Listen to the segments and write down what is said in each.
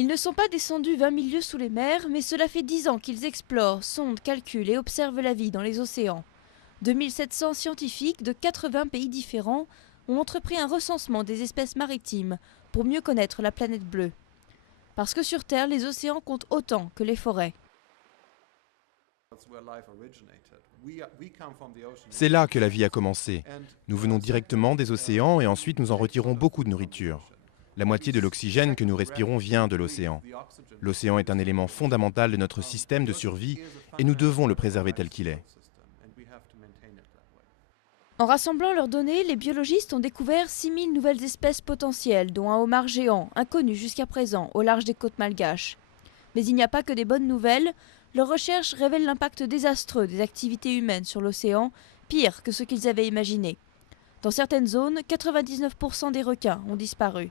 Ils ne sont pas descendus 20 000 lieues sous les mers, mais cela fait 10 ans qu'ils explorent, sondent, calculent et observent la vie dans les océans. 2700 scientifiques de 80 pays différents ont entrepris un recensement des espèces maritimes pour mieux connaître la planète bleue. Parce que sur Terre, les océans comptent autant que les forêts. C'est là que la vie a commencé. Nous venons directement des océans et ensuite nous en retirons beaucoup de nourriture. La moitié de l'oxygène que nous respirons vient de l'océan. L'océan est un élément fondamental de notre système de survie et nous devons le préserver tel qu'il est. En rassemblant leurs données, les biologistes ont découvert 6000 nouvelles espèces potentielles, dont un homard géant, inconnu jusqu'à présent, au large des côtes malgaches. Mais il n'y a pas que des bonnes nouvelles. Leurs recherches révèlent l'impact désastreux des activités humaines sur l'océan, pire que ce qu'ils avaient imaginé. Dans certaines zones, 99% des requins ont disparu.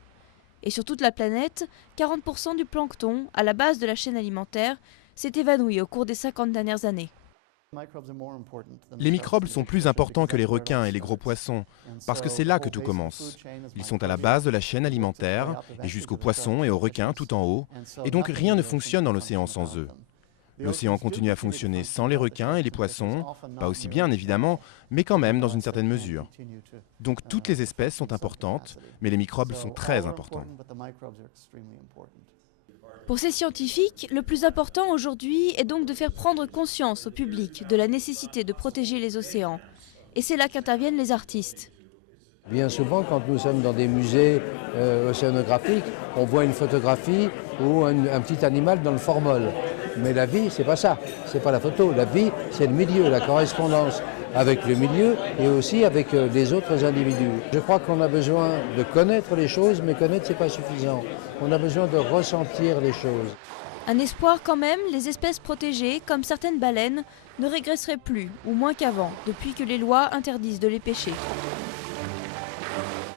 Et sur toute la planète, 40% du plancton, à la base de la chaîne alimentaire, s'est évanoui au cours des 50 dernières années. Les microbes sont plus importants que les requins et les gros poissons, parce que c'est là que tout commence. Ils sont à la base de la chaîne alimentaire, et jusqu'aux poissons et aux requins tout en haut, et donc rien ne fonctionne dans l'océan sans eux. L'océan continue à fonctionner sans les requins et les poissons, pas aussi bien évidemment, mais quand même dans une certaine mesure. Donc toutes les espèces sont importantes, mais les microbes sont très importants. Pour ces scientifiques, le plus important aujourd'hui est donc de faire prendre conscience au public de la nécessité de protéger les océans. Et c'est là qu'interviennent les artistes. Bien souvent, quand nous sommes dans des musées océanographiques, on voit une photographie ou un petit animal dans le formol. Mais la vie, c'est pas ça, c'est pas la photo. La vie, c'est le milieu, la correspondance avec le milieu et aussi avec les autres individus. Je crois qu'on a besoin de connaître les choses, mais connaître, c'est pas suffisant. On a besoin de ressentir les choses. Un espoir quand même, les espèces protégées, comme certaines baleines, ne régresseraient plus, ou moins qu'avant, depuis que les lois interdisent de les pêcher.